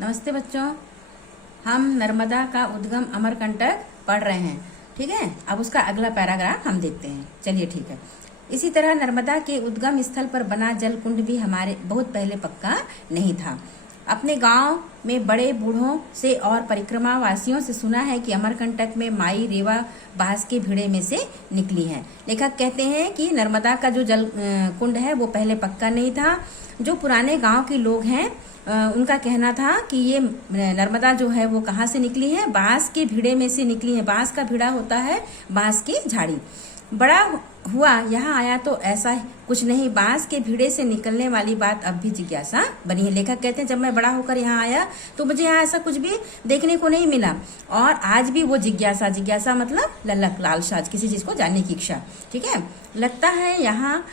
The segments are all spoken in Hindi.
नमस्ते बच्चों। हम नर्मदा का उद्गम अमरकंटक पढ़ रहे हैं। ठीक है, अब उसका अगला पैराग्राफ हम देखते हैं। चलिए ठीक है। इसी तरह नर्मदा के उद्गम स्थल पर बना जल कुंड भी हमारे बहुत पहले पक्का नहीं था। अपने गांव में बड़े बूढ़ों से और परिक्रमा वासियों से सुना है कि अमरकंटक में माई रेवा बांस के भिड़े में से निकली है। लेखक कहते हैं कि नर्मदा का जो जल कुंड है वो पहले पक्का नहीं था। जो पुराने गांव के लोग हैं उनका कहना था कि ये नर्मदा जो है वो कहाँ से निकली है, बांस के भिड़े में से निकली है। बांस का भिड़ा होता है बांस की झाड़ी। बड़ा हुआ यहाँ आया तो ऐसा कुछ नहीं, बांस के भिड़े से निकलने वाली बात अब भी जिज्ञासा बनी है। लेखक कहते हैं जब मैं बड़ा होकर यहाँ आया तो मुझे यहाँ ऐसा कुछ भी देखने को नहीं मिला और आज भी वो जिज्ञासा मतलब ललक, लालसा, किसी चीज को जानने की इच्छा। ठीक है, लगता है यहाँ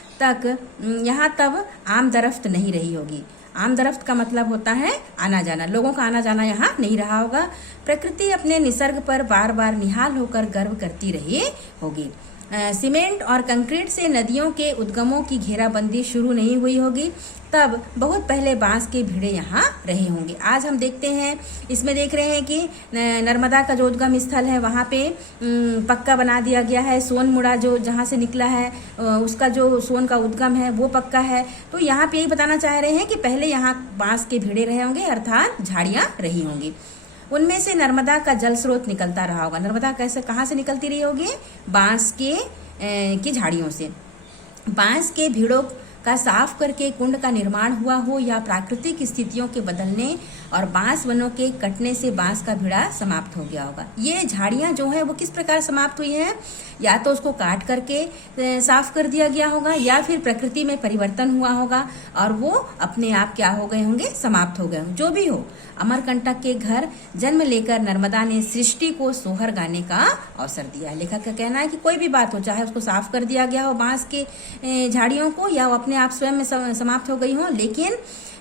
तब आम दरख्त नहीं रही होगी। आम दरख्त का मतलब होता है आना जाना, लोगों का आना जाना यहाँ नहीं रहा होगा। प्रकृति अपने निसर्ग पर बार बार निहाल होकर गर्व करती रही होगी। सीमेंट और कंक्रीट से नदियों के उद्गमों की घेराबंदी शुरू नहीं हुई होगी, तब बहुत पहले बांस के भिड़े यहाँ रहे होंगे। आज हम देखते हैं, इसमें देख रहे हैं कि नर्मदा का जो उद्गम स्थल है वहाँ पे पक्का बना दिया गया है। सोन मुड़ा जो जहाँ से निकला है उसका जो सोन का उद्गम है वो पक्का है। तो यहाँ पे यही बताना चाह रहे हैं कि पहले यहाँ बांस के भिड़े रहे होंगे, अर्थात झाड़ियाँ रही होंगी। उनमें से नर्मदा का जल स्रोत निकलता रहा होगा। नर्मदा कैसे कहाँ से निकलती रही होगी? बांस की झाड़ियों से। बांस के भिड़ों का साफ करके कुंड का निर्माण हुआ हो या प्राकृतिक स्थितियों के बदलने और बांस वनों के कटने से बांस का भिड़ा समाप्त हो गया होगा। ये झाड़ियां जो है वो किस प्रकार समाप्त हुई हैं? या तो उसको काट करके साफ कर दिया गया होगा या फिर प्रकृति में परिवर्तन हुआ होगा और वो अपने आप क्या हो गए होंगे? समाप्त हो गए होंगे। जो भी हो, अमरकंटक के घर जन्म लेकर नर्मदा ने सृष्टि को सोहर गाने का अवसर दिया है। लेखक का कहना है कि कोई भी बात हो, चाहे उसको साफ कर दिया गया हो बांस के झाड़ियों को या वो अपने आप स्वयं में समाप्त हो गई हो, लेकिन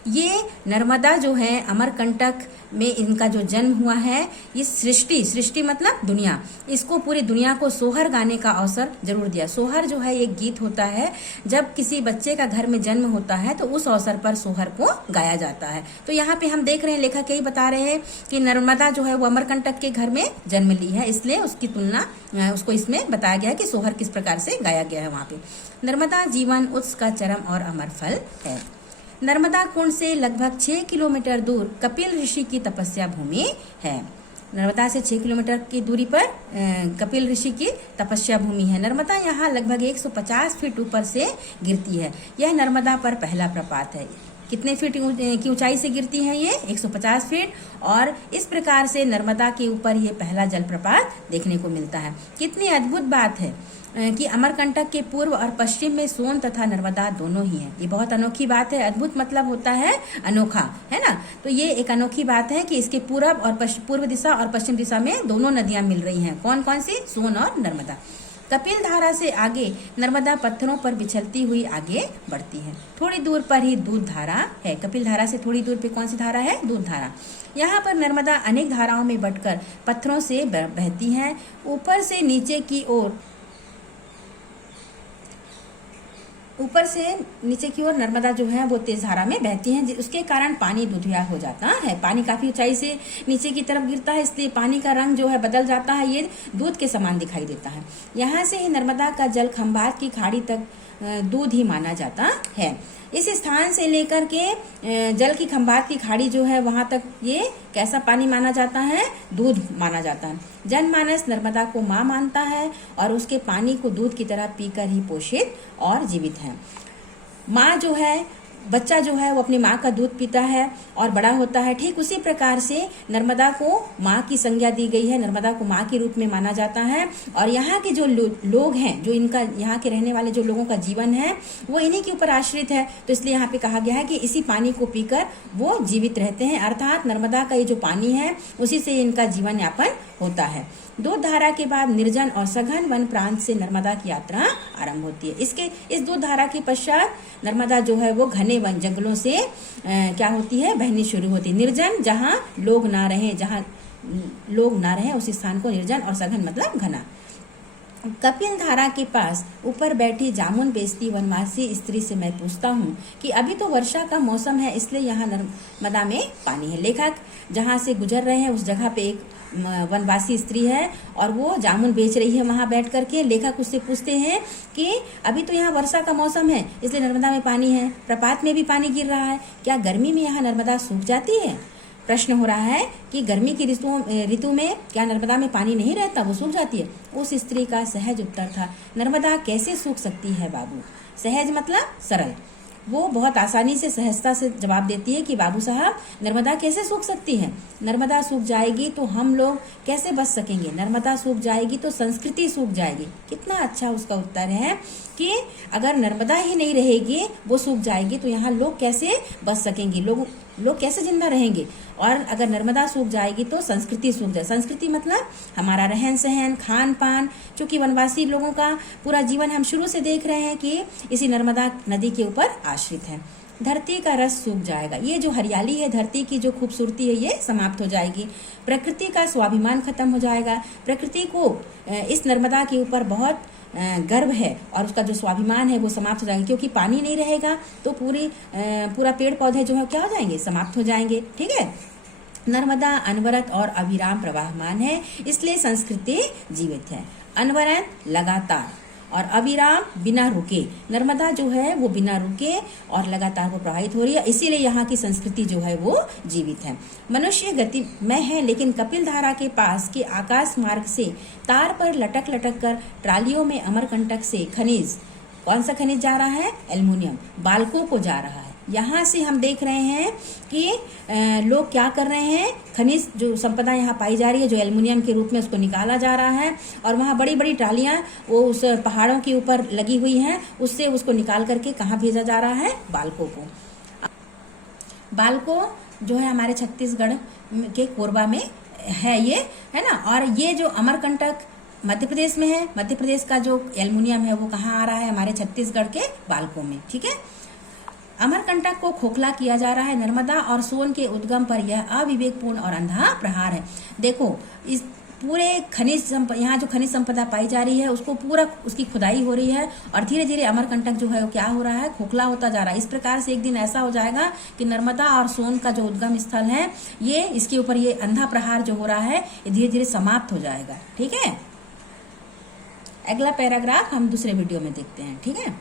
ये नर्मदा जो है अमरकंटक में इनका जो जन्म हुआ है, ये सृष्टि मतलब दुनिया, इसको पूरी दुनिया को सोहर गाने का अवसर जरूर दिया। सोहर जो है एक गीत होता है, जब किसी बच्चे का घर में जन्म होता है तो उस अवसर पर सोहर को गाया जाता है। तो यहाँ पे हम देख रहे हैं, लेखक यही बता रहे हैं कि नर्मदा जो है वो अमरकंटक के घर में जन्म ली है, इसलिए उसकी तुलना उसको इसमें बताया गया है कि सोहर किस प्रकार से गाया गया है वहाँ पे। नर्मदा जीवन उत्स का चरम और अमर फल है। नर्मदा कुंड से लगभग 6 किलोमीटर दूर कपिल ऋषि की तपस्या भूमि है। नर्मदा से 6 किलोमीटर की दूरी पर कपिल ऋषि की तपस्या भूमि है। नर्मदा यहाँ लगभग 150 फीट ऊपर से गिरती है। यह नर्मदा पर पहला प्रपात है। कितने फीट की ऊंचाई से गिरती है ये? 150 फीट। और इस प्रकार से नर्मदा के ऊपर ये पहला जलप्रपात देखने को मिलता है। कितनी अद्भुत बात है कि अमरकंटक के पूर्व और पश्चिम में सोन तथा नर्मदा दोनों ही हैं। ये बहुत अनोखी बात है। अद्भुत मतलब होता है अनोखा, है ना? तो ये एक अनोखी बात है कि इसके पूर्व दिशा और पश्चिम दिशा में दोनों नदियां मिल रही हैं। कौन कौन सी? सोन और नर्मदा। कपिल धारा से आगे नर्मदा पत्थरों पर बिछलती हुई आगे बढ़ती है। थोड़ी दूर पर ही दूध धारा है। कपिल धारा से थोड़ी दूर पे कौन सी धारा है? दूध धारा। यहाँ पर नर्मदा अनेक धाराओं में बटकर पत्थरों से बहती है। ऊपर से नीचे की ओर नर्मदा जो है वो तेज धारा में बहती है, उसके कारण पानी दुधिया हो जाता है। पानी काफी ऊंचाई से नीचे की तरफ गिरता है, इसलिए पानी का रंग जो है बदल जाता है, ये दूध के समान दिखाई देता है। यहाँ से ही नर्मदा का जल खंभात की खाड़ी तक दूध ही माना जाता है। इस स्थान से लेकर के जल की खंभात की खाड़ी जो है वहां तक ये कैसा पानी माना जाता है? दूध माना जाता है। जनमानस नर्मदा को माँ मानता है और उसके पानी को दूध की तरह पीकर ही पोषित और जीवित है। माँ जो है, बच्चा जो है वो अपनी माँ का दूध पीता है और बड़ा होता है। ठीक उसी प्रकार से नर्मदा को माँ की संज्ञा दी गई है, नर्मदा को माँ के रूप में माना जाता है। और यहाँ के जो लोग हैं, जो इनका यहाँ के रहने वाले जो लोगों का जीवन है वो इन्हीं के ऊपर आश्रित है, तो इसलिए यहाँ पे कहा गया है कि इसी पानी को पीकर वो जीवित रहते हैं, अर्थात नर्मदा का ये जो पानी है उसी से इनका जीवन यापन होता है। दूध धारा के बाद निर्जन और सघन वन प्रांत से नर्मदा की यात्रा आरंभ होती है। इस दूध धारा के पश्चात नर्मदा जो है वो घने वन जंगलों से क्या होती है? बहनी शुरू होती है। निर्जन, जहाँ लोग ना रहे उस स्थान को निर्जन, और सघन मतलब घना। कपिल धारा के पास ऊपर बैठी जामुन बेचती वनवासी स्त्री से मैं पूछता हूँ कि अभी तो वर्षा का मौसम है, इसलिए यहाँ नर्मदा में पानी है। लेखक जहाँ से गुजर रहे हैं उस जगह पे एक वनवासी स्त्री है और वो जामुन बेच रही है वहां बैठ करके। लेखक उससे पूछते हैं कि अभी तो यहाँ वर्षा का मौसम है, इसलिए नर्मदा में पानी है, प्रपात में भी पानी गिर रहा है, क्या गर्मी में यहाँ नर्मदा सूख जाती है? प्रश्न हो रहा है कि गर्मी की ऋतु में क्या नर्मदा में पानी नहीं रहता, वो सूख जाती है? उस स्त्री का सहज उत्तर था, नर्मदा कैसे सूख सकती है बाबू। सहज मतलब सरल। वो बहुत आसानी से सहजता से जवाब देती है कि बाबू साहब नर्मदा कैसे सूख सकती है? नर्मदा सूख जाएगी तो हम लोग कैसे बच सकेंगे? नर्मदा सूख जाएगी तो संस्कृति सूख जाएगी। कितना अच्छा उसका उत्तर है कि अगर नर्मदा ही नहीं रहेगी, वो सूख जाएगी तो यहाँ लोग कैसे बच सकेंगे, लोग कैसे जिंदा रहेंगे? और अगर नर्मदा सूख जाएगी तो संस्कृति सूख जाए। संस्कृति मतलब हमारा रहन सहन, खान पान, चूंकि वनवासी लोगों का पूरा जीवन हम शुरू से देख रहे हैं कि इसी नर्मदा नदी के ऊपर आश्रित है। धरती का रस सूख जाएगा, ये जो हरियाली है, धरती की जो खूबसूरती है, ये समाप्त हो जाएगी। प्रकृति का स्वाभिमान खत्म हो जाएगा। प्रकृति को इस नर्मदा के ऊपर बहुत गर्व है और उसका जो स्वाभिमान है वो समाप्त हो जाएगा, क्योंकि पानी नहीं रहेगा तो पूरा पेड़ पौधे जो है क्या हो जाएंगे, समाप्त हो जाएंगे। ठीक है। नर्मदा अनवरत और अविराम प्रवाहमान है, इसलिए संस्कृति जीवित है। अनवरत लगातार और अविराम बिना रुके। नर्मदा जो है वो बिना रुके और लगातार वो प्रवाहित हो रही है, इसीलिए यहाँ की संस्कृति जो है वो जीवित है। मनुष्य गतिमय है, लेकिन कपिल धारा के पास के आकाश मार्ग से तार पर लटक लटक कर ट्रालियों में अमरकंटक से खनिज, कौन सा खनिज जा रहा है? एल्युमिनियम, बाल्कों को जा रहा है। यहाँ से हम देख रहे हैं कि लोग क्या कर रहे हैं, खनिज जो संपदा यहाँ पाई जा रही है, जो एल्युमिनियम के रूप में उसको निकाला जा रहा है और वहाँ बड़ी बड़ी ट्रालियाँ वो उस पहाड़ों के ऊपर लगी हुई हैं, उससे उसको निकाल करके कहाँ भेजा जा रहा है? बाल्को को। बाल्को जो है हमारे छत्तीसगढ़ के कोरबा में है, ये है ना। और ये जो अमरकंटक मध्य प्रदेश में है, मध्य प्रदेश का जो एल्युमिनियम है वो कहाँ आ रहा है? हमारे छत्तीसगढ़ के बाल्को में। ठीक है। अमरकंटक को खोखला किया जा रहा है। नर्मदा और सोन के उद्गम पर यह अविवेकपूर्ण और अंधा प्रहार है। देखो, इस पूरे यहाँ जो खनिज संपदा पाई जा रही है उसको पूरा उसकी खुदाई हो रही है और धीरे धीरे अमरकंटक जो है वो क्या हो रहा है? खोखला होता जा रहा है। इस प्रकार से एक दिन ऐसा हो जाएगा कि नर्मदा और सोन का जो उद्गम स्थल है, ये इसके ऊपर ये अंधा प्रहार जो हो रहा है ये धीरे धीरे समाप्त हो जाएगा। ठीक है। अगला पैराग्राफ हम दूसरे वीडियो में देखते हैं। ठीक है।